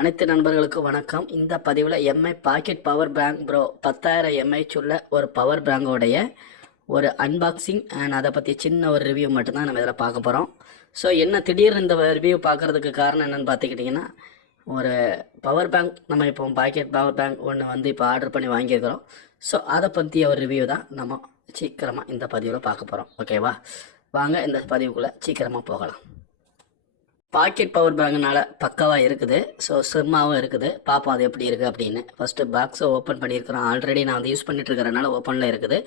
அனைத்து நண்பர்களுக்கும் வணக்கம். இந்த பதிவில் MI pocket power bank pro 10,000 mAh உள்ள ஒரு பவர் பேங்கோடைய ஒரு அன்பாக்சிங் அண்ட் அதை பற்றி சின்ன ஒரு ரிவ்யூ மட்டும்தான் நம்ம இதில் பார்க்க போகிறோம். ஸோ என்ன திடீர்னு இந்த ரிவ்யூ பார்க்குறதுக்கு காரணம் என்னென்னு பார்த்துக்கிட்டிங்கன்னா, ஒரு பவர் பேங்க் நம்ம இப்போ பாக்கெட் பவர் பேங்க் ஒன்று வந்து இப்போ ஆர்டர் பண்ணி வாங்கியிருக்கிறோம். ஸோ அதை பற்றிய ஒரு ரிவ்யூ தான் நம்ம சீக்கிரமாக இந்த பதிவில் பார்க்க போகிறோம். ஓகேவா, வாங்க இந்த பதிவுக்குள்ளே சீக்கிரமாக போகலாம். பாக்கெட் பவர் பேங்க்னால பக்காவாக இருக்குது. ஸோ ஸ்லிம்மாகவும் இருக்குது. பார்ப்போம் அது எப்படி இருக்குது அப்படின்னு. ஃபஸ்ட்டு பாக்ஸை ஓப்பன் பண்ணியிருக்கிறோம். ஆல்ரெடி நான் வந்து யூஸ் பண்ணிட்டு இருக்கிறனால ஓப்பனில் இருக்குது.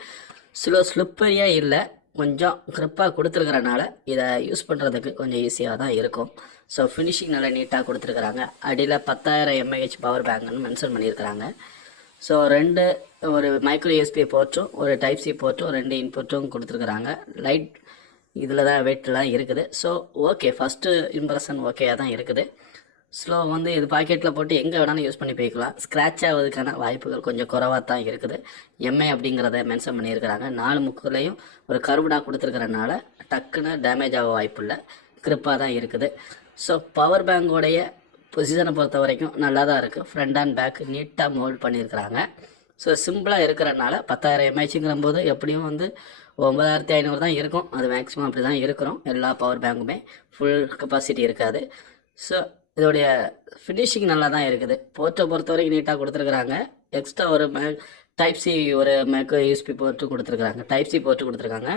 ஸ்லிப்பரியாக இல்லை, கொஞ்சம் க்ரிப்பாக கொடுத்துருக்கிறனால இதை யூஸ் பண்ணுறதுக்கு கொஞ்சம் ஈஸியாக தான் இருக்கும். ஸோ ஃபினிஷிங் நல்லா நீட்டாக கொடுத்துருக்குறாங்க. அடியில் 10,000 எம்ஏஹெச் பவர் பேங்க்னு மென்ஷன் பண்ணியிருக்கிறாங்க. ஸோ ஒரு மைக்ரோ யூஎஸ்பி போர்ட்டும் ஒரு டைப் சி போர்ட்டும் 2 இன்புட்டும் கொடுத்துருக்குறாங்க. லைட் இதில் தான் வெயிட்லாம் இருக்குது. ஸோ ஓகே, ஃபஸ்ட்டு இம்ப்ரெஷன் ஓகேயாக தான் இருக்குது. வந்து இது பாக்கெட்டில் போட்டு எங்கே வேணாலும் யூஸ் பண்ணி போய்க்கலாம். ஸ்க்ராட்ச் ஆகிறதுக்கான வாய்ப்புகள் கொஞ்சம் குறைவாக தான் இருக்குது. எம்ஐ அப்படிங்கிறத மென்ஷன் பண்ணியிருக்கிறாங்க. 4 முக்குலையும் ஒரு கர்வ்டாக கொடுத்துருக்கிறனால டக்குன்னு டேமேஜ் ஆக வாய்ப்பு இல்லை, க்ரிப்பாக தான் இருக்குது. ஸோ பவர் பேங்கோடைய பொசிஷனை பொறுத்த வரைக்கும் நல்லா தான் இருக்குது. ஃப்ரண்ட் அண்ட் பேக் நீட்டாக மோல்ட் பண்ணியிருக்கிறாங்க. ஸோ சிம்பிளாக இருக்கிறனால 10,000 எம்ஏஹெச்ங்கிற போது எப்படியும் வந்து 9,500 தான் இருக்கும். அது மேக்ஸிமம் அப்படி தான் இருக்கிறோம். எல்லா பவர் பேங்குமே ஃபுல் கெப்பாசிட்டி இருக்காது. ஸோ இதோடைய ஃபினிஷிங் நல்லா தான் இருக்குது. போர்ட்டை பொறுத்த வரைக்கும் நீட்டாக கொடுத்துருக்குறாங்க. எக்ஸ்ட்ரா ஒரு டைப் சி ஒரு மைக்ரோ யூஎஸ்பி போர்ட்டு கொடுத்துருக்குறாங்க. டைப் சி போர்ட்டு கொடுத்துருக்காங்க.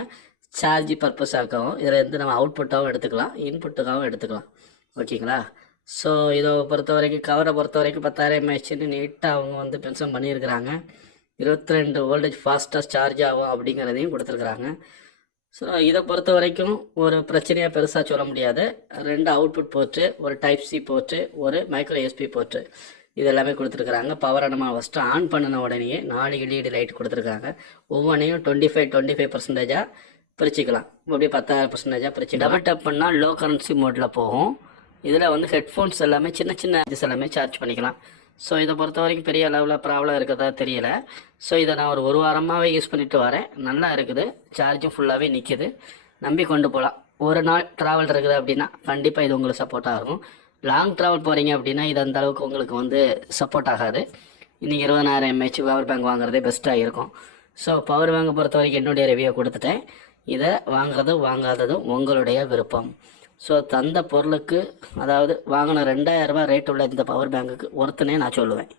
சார்ஜ் பர்பஸாகவும் இதில் இருந்து நம்ம அவுட்புட்டாகவும் எடுத்துக்கலாம், இன்புட்டுக்காகவும் எடுத்துக்கலாம். ஓகேங்களா. ஸோ இதை பொறுத்த வரைக்கும் கவரை பொறுத்த வரைக்கும் 10,000 எம்ஏஹெச்னு நீட்டாக அவங்க வந்து மென்ஷன் பண்ணியிருக்கிறாங்க. 22 வோல்டேஜ் ஃபாஸ்ட்டாக சார்ஜ் ஆகும் அப்படிங்கிறதையும் கொடுத்துருக்குறாங்க. ஸோ இதை பொறுத்த வரைக்கும் ஒரு பிரச்சனையாக பெருசாக சொல்ல முடியாது. 2 அவுட்புட் போர்ட்டு, ஒரு டைப் சி போர்ட்டு, ஒரு மைக்ரோ யூஎஸ்பி போர்ட்டு, இது எல்லாமே கொடுத்துருக்குறாங்க. பவரை நம்ம ஃபஸ்ட்டு ஆன் பண்ணின உடனே 4 எல்இடி லைட் கொடுத்துருக்காங்க. ஒவ்வொன்றையும் 25% பிரிச்சுக்கலாம். அப்படியே 10,000% பிரிச்சு டபுள் டப் பண்ணால் லோ கரன்சி மோட்டில் போகும். இதில் வந்து ஹெட்ஃபோன்ஸ் எல்லாமே சின்ன இது எல்லாமே சார்ஜ் பண்ணிக்கலாம். ஸோ இதை பொறுத்த வரைக்கும் பெரிய அளவில் ப்ராப்ளம் இருக்கிறதா தெரியல. ஸோ இதை நான் ஒரு வாரமாகவே யூஸ் பண்ணிட்டு வரேன். நல்லா இருக்குது, சார்ஜும் ஃபுல்லாகவே நிற்கிது, நம்பி கொண்டு போகலாம். ஒரு நாள் ட்ராவல் இருக்குது அப்படின்னா கண்டிப்பாக இது உங்களுக்கு சப்போர்ட்டாக இருக்கும். லாங் ட்ராவல் போகிறீங்க அப்படின்னா இது அந்த அளவுக்கு உங்களுக்கு வந்து சப்போர்ட் ஆகாது. இன்றைக்கி 20,000 எம்ஏஹெச் பவர் பேங்க் வாங்குறதே பெஸ்ட்டாக இருக்கும். ஸோ பவர் பேங்கை பொறுத்த வரைக்கும் என்னுடைய ரிவ்யூ கொடுத்துட்டேன். இதை வாங்குறதும் வாங்காததும் உங்களுடைய விருப்பம். ஸோ தந்த பொருளுக்கு, அதாவது வாங்கின 2,000 ரூபாய் ரேட் உள்ள இந்த பவர் பேங்குக்கு ஒருத்தனே நான் சொல்லுவேன்.